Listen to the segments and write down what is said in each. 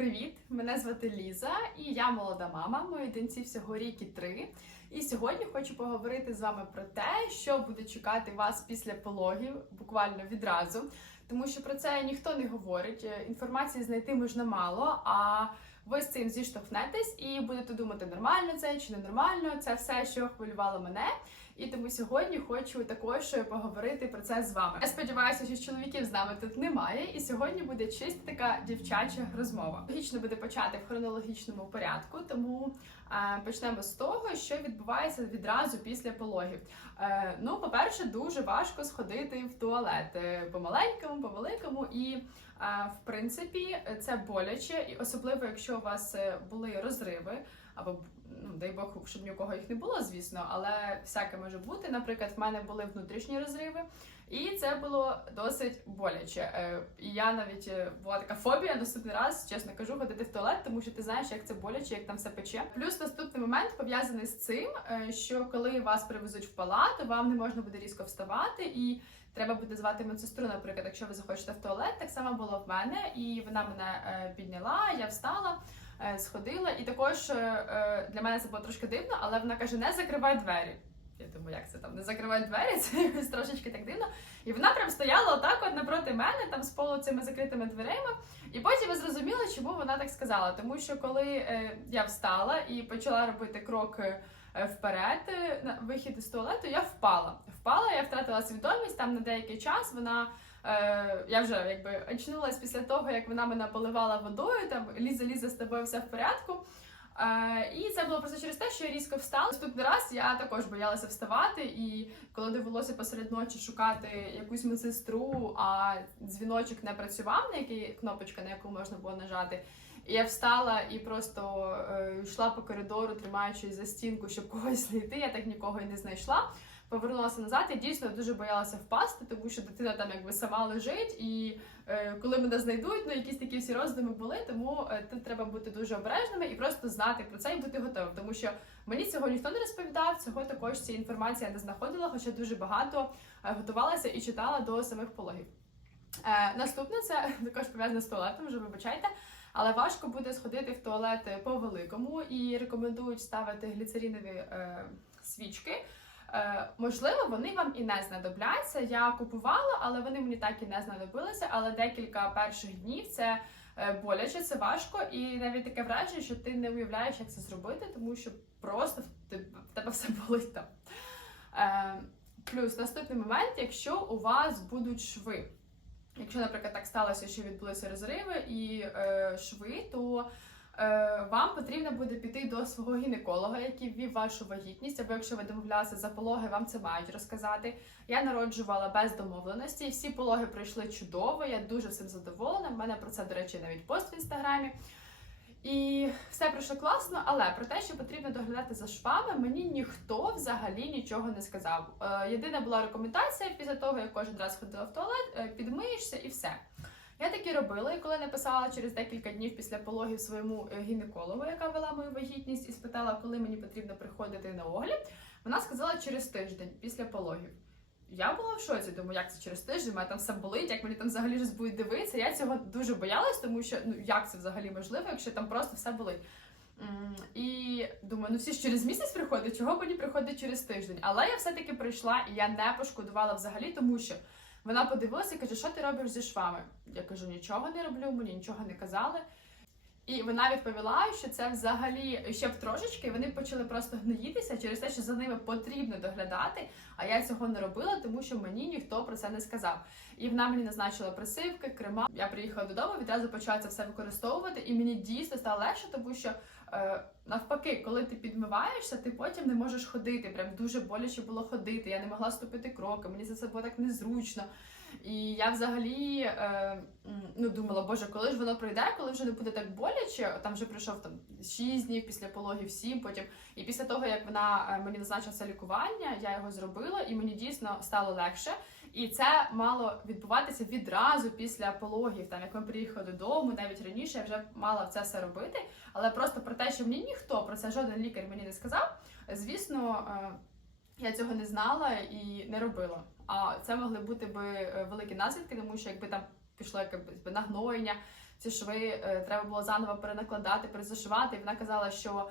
Привіт! Мене звати Ліза і я молода мама. Моїй доньці всього рік і три. І сьогодні хочу поговорити з вами про те, що буде чекати вас після пологів, буквально відразу. Тому що про це ніхто не говорить. е, Інформації знайти можна мало. А ви з цим зіштовхнетесь і будете думати, нормально це чи ненормально. Це все, що хвилювало мене. І тому сьогодні хочу також поговорити про це з вами. Я сподіваюся, що чоловіків з нами тут немає, і сьогодні буде чисто така дівчача розмова. Логічно буде почати в хронологічному порядку, тому е, почнемо з того, що відбувається відразу після пологів. Е, ну, по-перше, дуже важко сходити в туалет е, по маленькому, по великому і. е, В принципі, це боляче, і особливо, якщо у вас е, були розриви, або ну дай Бог, щоб ні у кого їх не було, звісно, але всяке може бути. Наприклад, в мене були внутрішні розриви, і це було досить боляче. Е, І я навіть е, була така фобія наступний раз, чесно кажу, ходити в туалет, тому що ти знаєш, як це боляче, як там все пече. Плюс наступний момент пов'язаний з цим, е, що коли вас привезуть в палату, вам не можна буде різко вставати і. Треба буде звати медсестру, наприклад, якщо ви захочете в туалет, так само було в мене, і вона мене підняла, я встала, сходила, і також е, е, для мене це було трошки дивно, але вона каже: не закривай двері. Я думаю, як це там не закривай двері, це трошечки так дивно. І вона прям стояла отак, от напроти мене, там з полу цими закритими дверима. І потім я зрозуміла, чому вона так сказала. Тому що коли е, я встала і почала робити крок е, вперед, е, на вихід із туалету, я впала. Впала, я втратила свідомість там на деякий час. Вона е, я вже якби очнулась після того, як вона мене поливала водою. Там ліза, ліза з тобою все в порядку. Е, і це було просто через те, що я різко встала. Наступний раз я також боялася вставати, і коли довелося посеред ночі шукати якусь медсестру, а дзвіночок не працював, на який кнопочка, на яку можна було нажати. Я встала і просто е, йшла по коридору, тримаючись за стінку, щоб когось знайти. Я так нікого і не знайшла. Повернулася назад. Я дійсно дуже боялася впасти, тому що дитина там якби сама лежить, і е, коли мене знайдуть, ну якісь такі всі роздуми були. Тому е, тут треба бути дуже обережними і просто знати про це і бути готовим. Тому що мені цього ніхто не розповідав, цього також цієї інформації я не знаходила, хоча дуже багато е, готувалася і читала до самих пологів. Е, наступне це також пов'язане з туалетом, вже вибачайте. Але важко буде сходити в туалет по великому і рекомендують ставити гліцерінові е, свічки. Е, можливо, вони вам і не знадобляться. Я купувала, але вони мені так і не знадобилися. Але декілька перших днів це е, боляче, це важко, і навіть таке враження, що ти не уявляєш, як це зробити, тому що просто в тебе, все болить там. Е, плюс наступний момент, якщо у вас будуть шви. Якщо, наприклад, так сталося, що відбулися розриви і е, шви, то вам потрібно буде піти до свого гінеколога, який ввів вашу вагітність, або якщо ви домовлялися за пологи, вам це мають розказати. Я народжувала без домовленості, всі пологи пройшли чудово. Я дуже всім задоволена. У мене про це, до речі, навіть пост в інстаграмі. І все пройшло класно, але про те, що потрібно доглядати за швами, мені ніхто взагалі нічого не сказав. Е, єдина була рекомендація після того, як кожен раз ходила в туалет, е, підмиєшся і все. Я так і робила, і коли написала через декілька днів після пологів своєму е, гінекологу, яка вела мою вагітність, і спитала, коли мені потрібно приходити на огляд, вона сказала через тиждень після пологів. Я була в шоці, думаю, як це через тиждень, мене там все болить, як мені там взагалі щось будуть дивитися. Я цього дуже боялась, тому що ну як це взагалі можливо, якщо там просто все болить. І думаю, ну всі ж через місяць приходять, чого мені приходить через тиждень. Але я все-таки прийшла і я не пошкодувала взагалі, тому що вона подивилася і каже, що ти робиш зі швами? Я кажу, нічого не роблю, мені нічого не казали. І вона відповіла, що це взагалі ще б трошечки вони почали просто гноїтися через те, що за ними потрібно доглядати. А я цього не робила, тому що мені ніхто про це не сказав. І вона мені назначила присивки, крема. Я приїхала додому, відразу почала це все використовувати, і мені дійсно стало легше, тому що навпаки, коли ти підмиваєшся, ти потім не можеш ходити. Прям дуже боляче було ходити. Я не могла ступити кроки, мені за це було так незручно. І я взагалі е, ну, думала, боже, коли ж воно пройде, коли вже не буде так боляче, там вже пройшов там 6 днів після пологів, 7 потім. І після того, як вона е, мені назначила це лікування, я його зробила, і мені дійсно стало легше. І це мало відбуватися відразу після пологів. Там як ми приїхали додому, навіть раніше я вже мала це все робити. Але просто про те, що мені ніхто про це жоден лікар мені не сказав, звісно. е, я цього не знала і не робила. А це могли бути би е, великі наслідки, тому що якби там пішло якби нагноєння, ці шви е, треба було заново перенакладати, перезашивати. І вона казала, що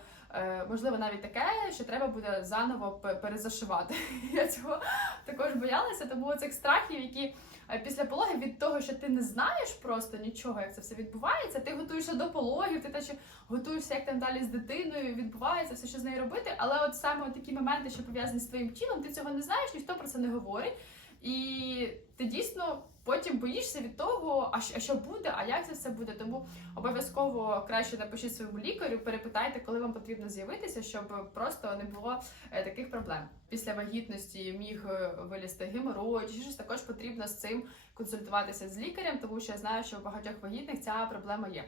можливо навіть таке, що треба буде заново перезашивати. Я цього також боялася, тому цих страхів, які е, після пологів від того, що ти не знаєш просто нічого, як це все відбувається. Ти готуєшся до пологів, ти наче готуєшся, як там далі з дитиною відбувається, все, що з нею робити. Але от саме от такі моменти, що пов'язані з твоїм тілом, ти цього не знаєш, ніхто про це не говорить. І ти дійсно потім боїшся від того, а що, а що буде, а як це все буде. Тому обов'язково краще напишіть своєму лікарю, перепитайте, коли вам потрібно з'явитися, щоб просто не було е, таких проблем. Після вагітності міг е, вилізти геморрой, чи щось також потрібно з цим консультуватися з лікарем, тому що я знаю, що у багатьох вагітних ця проблема є.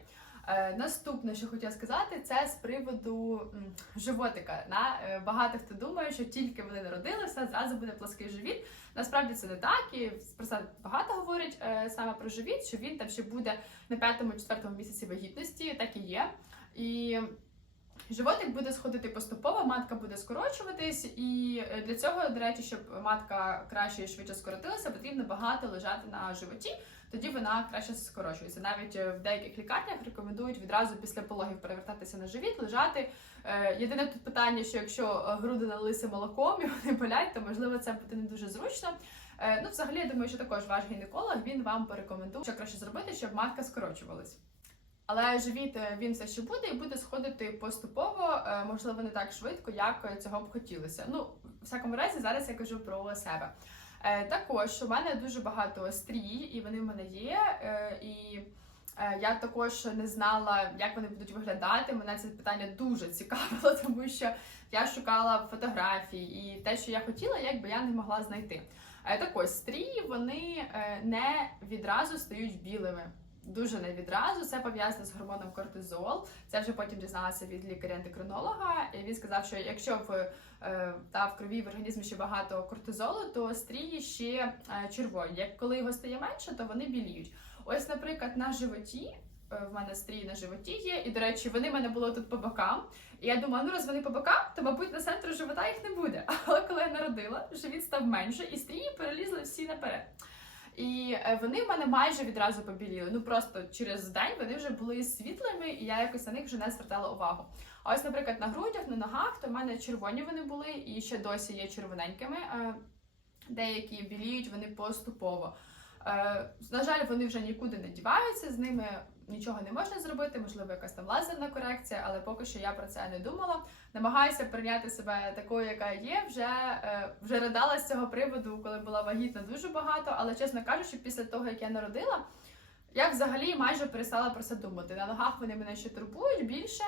Е, наступне, що хотіла сказати, це з приводу животика. Е, багато хто думає, що тільки вони народилися, зразу буде плоский живіт. Насправді це не так, і багато говорять е, саме про живіт, що він там ще буде на п'ятому-четвертому місяці вагітності, так і є. І животик буде сходити поступово, матка буде скорочуватись, і е, для цього, до речі, щоб матка краще і швидше скоротилася, потрібно багато лежати на животі. Тоді вона краще скорочується. Навіть е, в деяких лікарнях рекомендують відразу після пологів перевертатися на живіт, лежати. Е, Єдине тут питання, що якщо груди налилися молоком і вони болять, то можливо це буде не дуже зручно. Ну, взагалі, я думаю, що також ваш гінеколог він вам порекомендує, що краще зробити, щоб матка скорочувалась. Але живіт е, він все ще буде і буде сходити поступово, е, можливо, не так швидко, як е, цього б хотілося. Ну, в всякому разі, зараз я кажу про себе. Також у мене дуже багато стрій, і вони в мене є. І я також не знала, як вони будуть виглядати. Мене це питання дуже цікавило, тому що я шукала фотографії, і те, що я хотіла, якби я не могла знайти. Так ось стрії вони не відразу стають білими. Дуже не відразу. Це пов'язано з гормоном кортизол. Це вже потім дізналася від лікаря-ендокринолога. І він сказав, що якщо в, е, та в крові в організмі ще багато кортизолу, то стрії ще е, червоні. Як коли його стає менше, то вони біліють. Ось, наприклад, на животі. е, В мене стрії на животі є, і до речі, вони в мене були тут по бокам. І я думала, ну раз вони по бокам, то мабуть на центру живота їх не буде. Але коли я народила, живіт став менше, і стрії перелізли всі наперед. І е, вони в мене майже відразу побіліли. Ну просто через день вони вже були світлими, і я якось на них вже не звертала увагу. А ось, наприклад, на грудях, на ногах, то в мене червоні вони були і ще досі є червоненькими. Е, Деякі біліють вони поступово. Е, На жаль, вони вже нікуди не діваються, з ними нічого не можна зробити, можливо, якась там лазерна корекція, але поки що я про це не думала. Намагаюся прийняти себе такою, яка є. Вже, е, вже ридала з цього приводу, коли була вагітна дуже багато, але чесно кажучи, після того, як я народила, я взагалі майже перестала про це думати. На ногах вони мене ще турбують більше.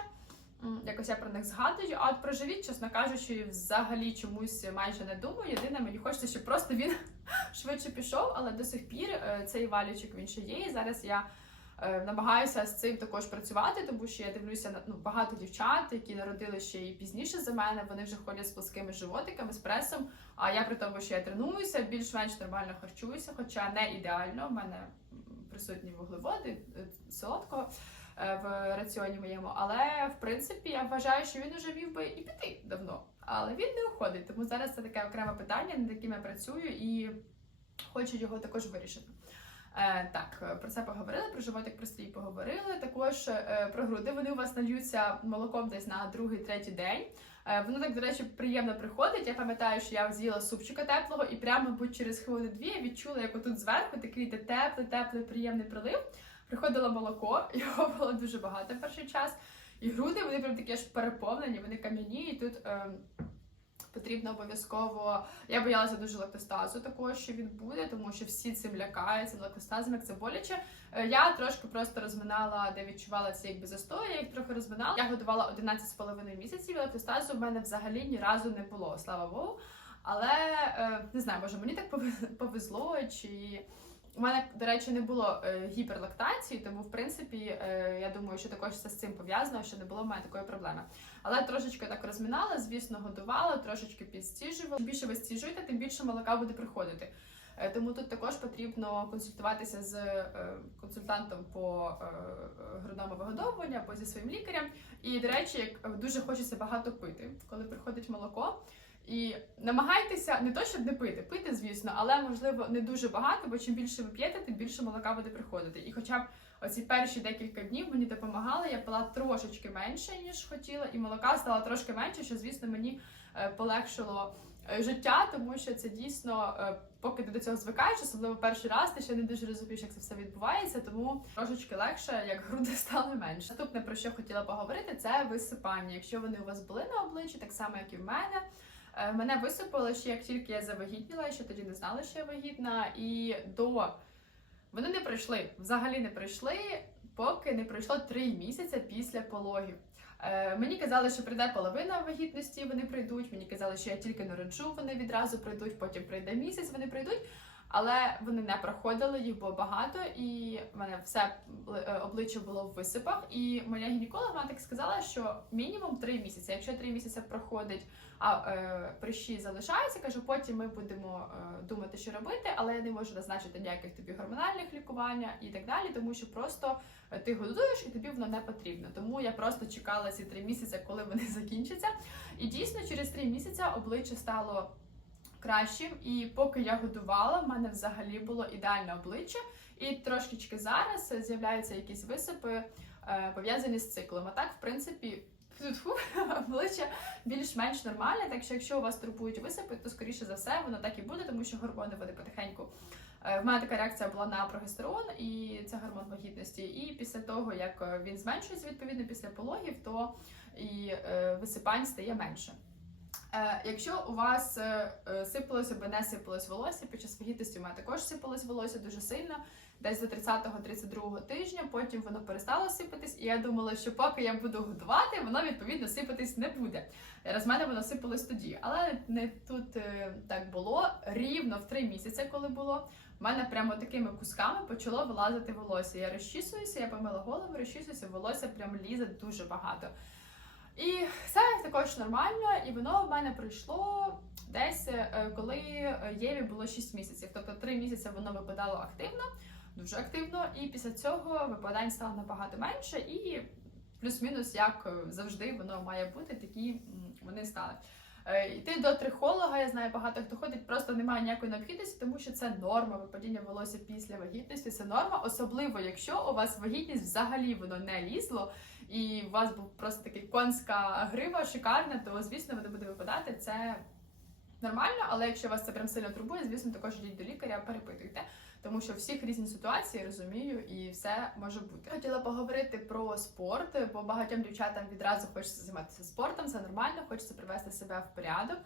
Якось я про них згадую, а от про живіт, чесно кажучи, взагалі чомусь майже не думаю. Єдине, мені хочеться, щоб просто він швидше пішов, але до сих пір е, цей валічик він ще є. І зараз я намагаюся з цим також працювати, тому що я дивлюся на ну, багато дівчат, які народили ще і пізніше за мене. Вони вже ходять з плоскими животиками, з пресом. А я при тому, що я тренуюся, більш-менш нормально харчуюся, хоча не ідеально. У мене присутні вуглеводи е, солодкого е, в раціоні моєму. Але в принципі я вважаю, що він уже міг би і піти давно. Але він не уходить. Тому зараз це таке окреме питання, над яким я працюю і хочу його також вирішити. Е, так, про це поговорили, про животик про стрій поговорили. Також е, про груди вони у вас нальються молоком десь на другий, третій день. Е, воно так, до речі, приємно приходить. Я пам'ятаю, що я з'їла супчика теплого, і прямо мабуть, через хвилини дві я відчула, як отут зверху такий йде теплий, теплий, приємний прилив. Приходило молоко, його було дуже багато в перший час. І груди вони прям такі аж переповнені, вони кам'яні, і тут. Е, Потрібно обов'язково. Я боялася дуже лактостазу такого, що він буде, тому що всі цим лякаються лактостазом, як це боляче. Е, Я трошки просто розминала, де відчувала це якби застої, я їх трохи розминала. Я годувала 11,5 місяців. і Лактостазу в мене взагалі ні разу не було, слава Богу. Але е, не знаю, може мені так повезло, чи у мене, до речі, не було е, гіперлактації, тому в принципі е, я думаю, що також це з цим пов'язано, що не було в мене такої проблеми. Але трошечки так розминала, звісно, годувала, трошечки підстіжувала. Чим більше ви стіжуєте, тим більше молока буде приходити. Е, Тому тут також потрібно консультуватися з консультантом по грудному вигодовуванню або зі своїм лікарем. І, до речі, як дуже хочеться багато пити, коли приходить молоко. І намагайтеся не то, щоб не пити, пити, звісно, але можливо не дуже багато, бо чим більше ви п'єте, тим більше молока буде приходити. І хоча б оці перші декілька днів мені допомагали. Я пила трошечки менше, ніж хотіла, і молока стало трошки менше, що, звісно, мені е, полегшило е, життя, тому що це дійсно, е, поки ти до цього звикаєш, особливо перший раз, ти ще не дуже розумієш, як це все відбувається, тому трошечки легше, як груди стали менше. Наступне про що хотіла поговорити, це висипання. Якщо вони у вас були на обличчі, так само як і в мене. Е, Мене висипало ще як тільки я завагітніла, ще тоді не знала, що я вагітна, і до вони не пройшли, взагалі не прийшли, поки не пройшло три місяці після пологів. Е, мені казали, що прийде половина вагітності, вони прийдуть. Мені казали, що я тільки народжу, вони відразу прийдуть, потім прийде місяць, вони прийдуть. Але вони не проходили, їх було багато, і в мене все е, обличчя було в висипах. І моя гінеколог вона так сказала, що мінімум три місяці. Якщо три місяці проходить, а е, прищі залишаються, кажу, потім ми будемо е, думати, що робити, але я не можу назначити ніяких тобі гормональних лікування і так далі, тому що просто е, ти годуєш і тобі воно не потрібно. Тому я просто чекала ці три місяці, коли вони закінчаться. І дійсно через три місяці обличчя стало кращим. І поки я годувала, в мене взагалі було ідеальне обличчя. І трошечки зараз з'являються якісь висипи е, пов'язані з циклом. А так, в принципі, обличчя більш-менш нормальне. Так що, якщо у вас турбують висипи, то скоріше за все воно так і буде, тому що гормони вони потихеньку. Е, В мене така реакція була на прогестерон, і це гормон вагітності. І після того, як він зменшується відповідно після пологів, то і е, висипань стає менше. Е, Якщо у вас е, е, сипалось або не сипалось волосся, під час вагітності у мене також сипалось волосся дуже сильно, десь до 30-32 тижня, потім воно перестало сипатись, і я думала, що поки я буду годувати, воно відповідно сипатись не буде. Раз в мене воно сипалось тоді. Але не тут так було. Рівно в три місяці, коли було, в мене прямо такими кусками почало вилазити волосся. Я розчісуюся, я помила голову, розчісуюся, волосся прям лізе дуже багато. І це також нормально, і воно в мене пройшло десь, е, коли Єві було 6 місяців. Тобто 3 місяці воно випадало активно, дуже активно, і після цього випадань стало набагато менше, і плюс-мінус, як е, завжди, воно має бути, такі вони стали. Е, Йти до трихолога, я знаю, багато хто ходить, просто немає ніякої необхідності, тому що це норма випадіння волосся після вагітності. Це норма, особливо якщо у вас вагітність взагалі воно не лізло, і у вас був просто такий конська грива шикарна, то звісно воно буде випадати. Це нормально, але якщо вас це прям сильно турбує, звісно, також йдіть до лікаря, перепитуйте. Тому що всіх різні ситуації розумію, і все може бути. Хотіла поговорити про спорт, бо багатьом дівчатам відразу хочеться займатися спортом, це нормально, хочеться привести себе в порядок.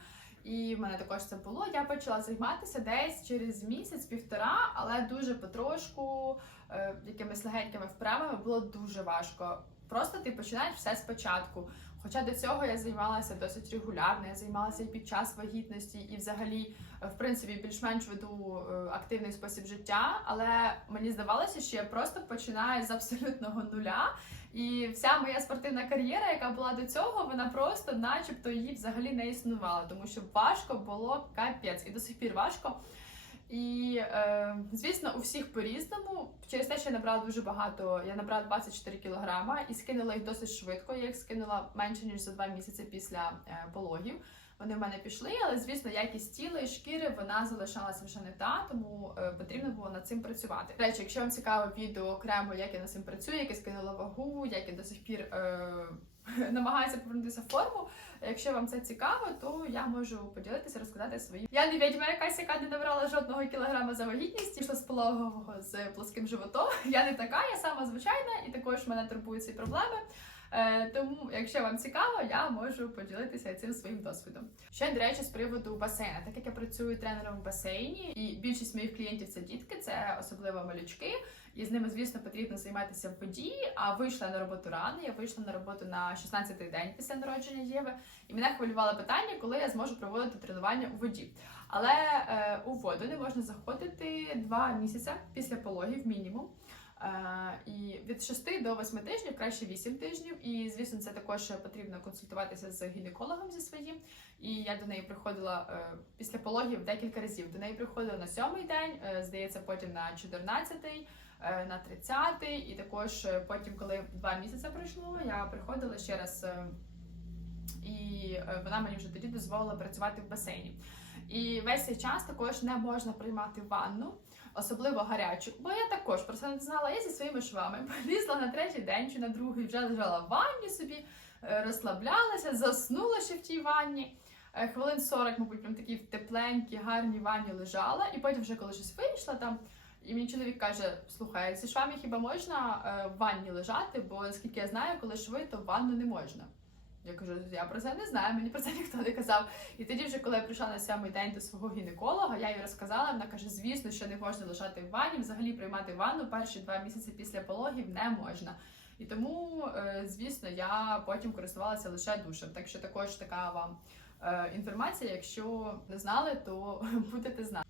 І в мене також це було. Я почала займатися десь через місяць-півтора, але дуже потрошку, е, якимись легенькими вправами було дуже важко. Просто ти починаєш все спочатку. Хоча до цього я займалася досить регулярно, я займалася і під час вагітності, і взагалі, в принципі, більш-менш веду е, активний спосіб життя. Але мені здавалося, що я просто починаю з абсолютного нуля. І вся моя спортивна кар'єра, яка була до цього, вона просто, начебто, її взагалі не існувала, тому що важко було капець, і до сих пір важко. І е, звісно, у всіх по-різному. Через те, що я набрала дуже багато, я набрала 24 кілограма і скинула їх досить швидко. Я їх скинула менше ніж за два місяці після е, пологів. Вони в мене пішли, але звісно, якість тіла і шкіри вона залишалася вже не та, тому е, потрібно було над цим працювати. До речі, якщо вам цікаво відео окремо, як я над цим працюю, як я скинула вагу, як я до сих пір е, намагаюся повернутися в форму. Якщо вам це цікаво, то я можу поділитися, розказати свої. Я не відьма якась, яка не набрала жодного кілограма за вагітність, пішла з пологового з плоским животом. Я не така, я сама звичайна, і також мене турбують ці проблеми. Е, тому, якщо вам цікаво, я можу поділитися цим своїм досвідом. Ще до речі, з приводу басейна, так як я працюю тренером в басейні, і більшість моїх клієнтів це дітки, це особливо малючки. І з ними, звісно, потрібно займатися в воді. А вийшла на роботу рано. Я вийшла на роботу на 16-й день після народження Єви, і мене хвилювало питання, коли я зможу проводити тренування у воді. Але е, у воду не можна заходити два місяці після пологів, мінімум. Е, і від 6 до 8 тижнів, краще 8 тижнів. І звісно, це також потрібно консультуватися з гінекологом зі своїм. І я до неї приходила е, після пологів декілька разів. До неї приходила на сьомий день, е, здається, потім на 14-й, е, на 30-й, і також е, потім, коли два місяці пройшло, я приходила ще раз. е, І е, вона мені вже тоді дозволила працювати в басейні. І весь цей час також не можна приймати ванну. особливо гарячу. Бо я також про це не знала. Я зі своїми швами полізла на третій день чи на другий, вже лежала в ванні собі, е, розслаблялася, заснула ще в тій ванні. Е, Хвилин 40, мабуть, прям такі в тепленькій, гарній ванні лежала, і потім, вже коли щось вийшла там, і мій чоловік каже: слухай, зі швами хіба можна е, в ванні лежати? Бо наскільки я знаю, коли шви, то в ванну не можна. Я кажу, я про це не знаю, мені про це ніхто не казав. І тоді, вже коли я прийшла на сьомий день до свого гінеколога, я їй розказала. Вона каже: звісно, що не можна лежати в ванні, взагалі приймати ванну перші два місяці після пологів не можна. І тому, е, звісно, я потім користувалася лише душем. Так що також така вам е, інформація. Якщо не знали, то будете знати.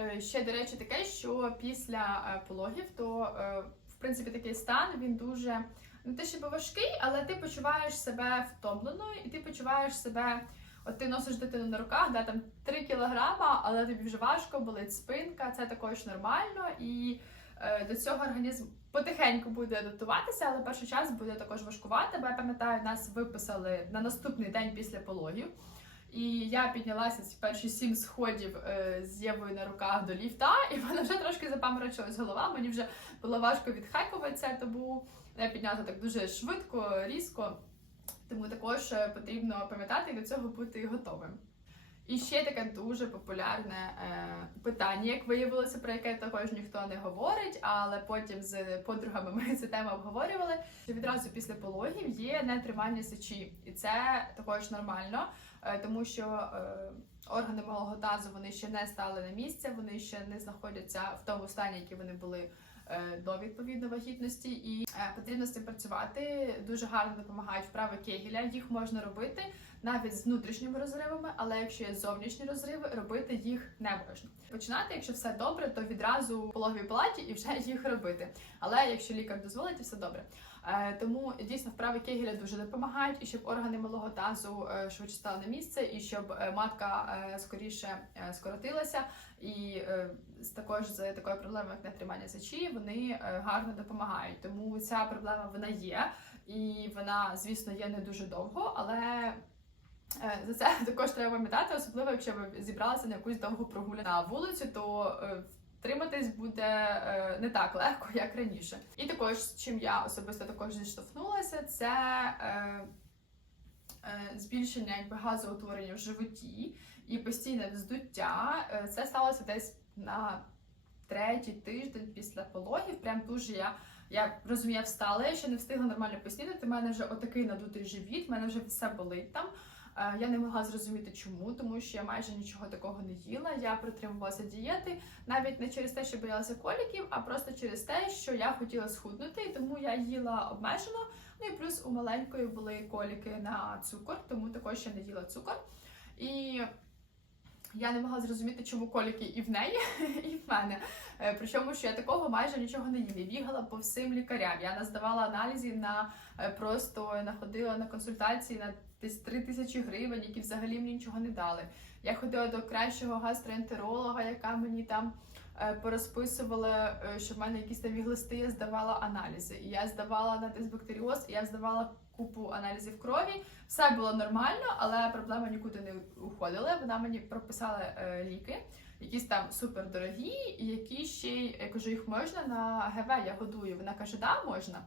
Е, Ще до речі, таке, що після е, пологів, то е, в принципі такий стан він дуже не те, щоб важкий, але ти почуваєш себе втомленою, і ти почуваєш себе. От ти носиш дитину на руках, да, там 3 кілограма, але тобі вже важко, болить спинка, це також нормально. І е, до цього організм потихеньку буде адаптуватися, але перший час буде також важкувати. Бо я пам'ятаю, нас виписали на наступний день після пологів. І я піднялася ці перші сім сходів е, з Євою на руках до ліфта, і в мене вже трошки запаморочилась голова. Мені вже було важко відхекуватися, тому я піднялася так дуже швидко, різко. Тому також е, потрібно пам'ятати до цього бути готовим. І ще таке дуже популярне е, питання, як виявилося, про яке також ніхто не говорить, але потім з подругами ми цю тему обговорювали. Що відразу після пологів є нетримання сечі, і це також нормально, тому що е, органи малого тазу вони ще не стали на місце, вони ще не знаходяться в тому стані, які вони були е, до відповідно вагітності, і е, потрібно з цим працювати. Дуже гарно допомагають вправи Кегеля. Їх можна робити навіть з внутрішніми розривами, але якщо є зовнішні розриви, робити їх не можна. Починати, якщо все добре, то відразу в пологовій палаті і вже їх робити. Але якщо лікар дозволить, то все добре. Е, Тому дійсно вправи Кегеля дуже допомагають, і щоб органи малого тазу е, швидше стали на місце, і щоб е, матка скоріше скоротилася. І також з такою проблемою, як нетримання сечі, вони гарно допомагають. Тому ця проблема вона є, і вона, звісно, є не дуже довго, але за це також треба пам'ятати, особливо якщо ви зібралися на якусь довгу прогулянку на вулицю, то втриматись буде е, не так легко, як раніше. І також з чим я особисто також зіштовхнулася, це е, е, збільшення якби газоутворення в животі і постійне вздуття. Це сталося десь на третій тиждень після пологів. Прям дуже я. Я розумію, я встала, я ще не встигла нормально поснідати. У мене вже отакий надутий живіт, в мене вже все болить там. Е, Я не могла зрозуміти, чому, тому що я майже нічого такого не їла. Я притримувалася дієти навіть не через те, що боялася коліків, а просто через те, що я хотіла схуднути, тому я їла обмежено. Ну і плюс у маленької були коліки на цукор, тому також я не їла цукор. І я не могла зрозуміти, чому коліки і в неї, і в мене. Е, Причому, що я такого майже нічого не їла. Бігала по всім лікарям. Я наздавала аналізів на е, просто находила на консультації на десь 3 тисячі гривень, які взагалі мені нічого не дали. Я ходила до кращого гастроентеролога, яка мені там е, порозписувала, е, що в мене якісь там глисти, я здавала аналізи. І я здавала на дисбактеріоз, і я здавала купу аналізів крові. Все було нормально, але проблема нікуди не уходила. Вона мені прописала е, ліки, якісь там супердорогі, і які ще я кажу, їх можна на ГВ, я годую. Вона каже, да, можна.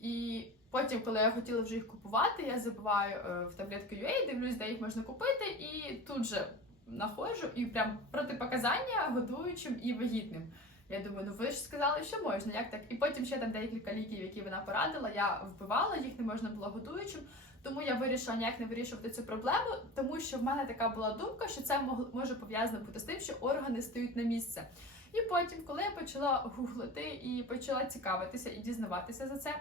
І потім, коли я хотіла вже їх купувати, я забиваю е, в таблетки UA, дивлюсь, де їх можна купити, і тут же знаходжу і прям протипоказання годуючим і вагітним. Я думаю, ну ви ж сказали, що можна, як так? І потім ще там декілька ліків, які вона порадила, я вбивала, їх не можна було годуючим. Тому я вирішила ніяк не вирішувати цю проблему, тому що в мене така була думка, що це може пов'язано бути з тим, що органи стають на місце. І потім, коли я почала гуглити і почала цікавитися і дізнаватися за це,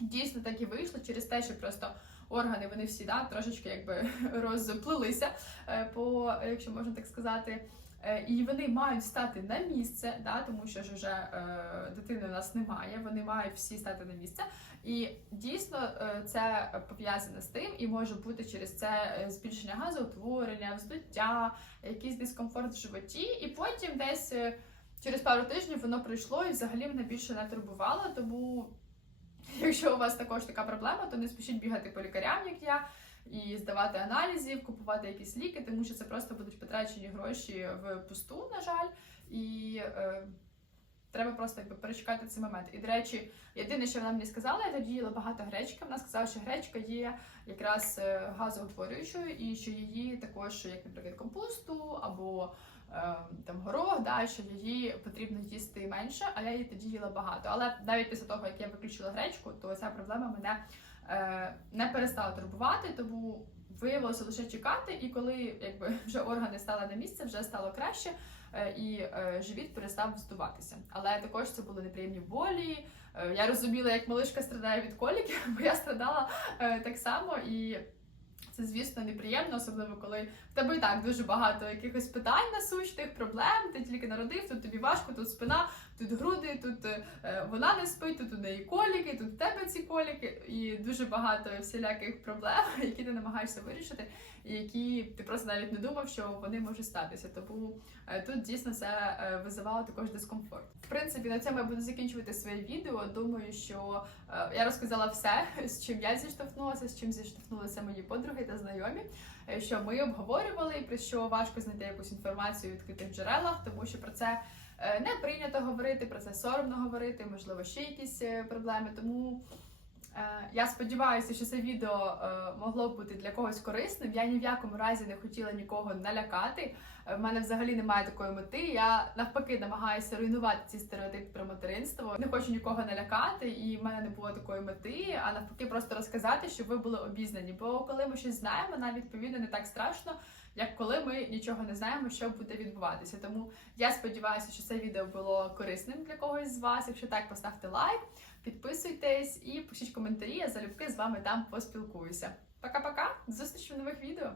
дійсно так і вийшло через те, що просто органи вони всі да, трошечки якби розплилися, е, по, якщо можна так сказати. Е, І вони мають стати на місце, да, тому що ж вже е, дитини у нас немає, вони мають всі стати на місце. І дійсно е, це пов'язане з тим, і може бути через це е, збільшення газоутворення, вздуття, якийсь дискомфорт в животі, і потім десь через пару тижнів воно пройшло і взагалі мене більше не турбувало. Тому, якщо у вас також така проблема, то не спішіть бігати по лікарям, як я. І здавати аналізів, купувати якісь ліки, тому що це просто будуть потрачені гроші в пусту, на жаль. і е, треба просто якби перечекати цей момент. І до речі, єдине, що вона мені сказала, я тоді їла багато гречки. Вона сказала, що гречка є якраз е, газоутворюючою, і що її також, як, наприклад, компусту або там горох, да, що її потрібно їсти менше, а я її тоді їла багато. Але навіть після того, як я виключила гречку, то ця проблема мене е, не перестала турбувати, тому виявилося лише чекати, і коли якби вже органи стали на місце, вже стало краще, е, і е, живіт перестав здуватися. Але також це були неприємні болі. Е, Я розуміла, як малишка страдає від коліків, бо я страдала так само і. Це, звісно, неприємно, особливо коли в тебе і так дуже багато якихось питань насущних, проблем. Ти тільки народив, тут тобі важко, тут спина, тут груди, тут е, вона не спить, тут у неї коліки, тут в тебе ці коліки, і дуже багато всіляких проблем, які ти намагаєшся вирішити, які ти просто навіть не думав, що вони можуть статися. Тому е, тут дійсно це е, визивало також дискомфорт. В принципі, на цьому я буду закінчувати своє відео. Думаю, що е, я розказала все, з чим я зіштовхнулася, з чим зіштовхнулися мої подруги та знайомі. Що ми обговорювали, і про що важко знайти якусь інформацію в відкритих джерелах, тому що про це не прийнято говорити, про це соромно говорити, можливо, ще якісь проблеми. Тому я сподіваюся, що це відео е, могло б бути для когось корисним. Я ні в якому разі не хотіла нікого налякати. Е, В мене взагалі немає такої мети. Я навпаки намагаюся руйнувати ці стереотипи про материнство. Не хочу нікого налякати, і в мене не було такої мети, а навпаки, просто розказати, щоб ви були обізнані. Бо коли ми щось знаємо, нам відповідно не так страшно, як коли ми нічого не знаємо, що буде відбуватися. Тому я сподіваюся, що це відео було корисним для когось з вас. Якщо так, поставте лайк, підписуйтесь і пишіть коментарі. Я залюбки з вами там поспілкуюся. Пока-пока, до зустрічі в нових відео.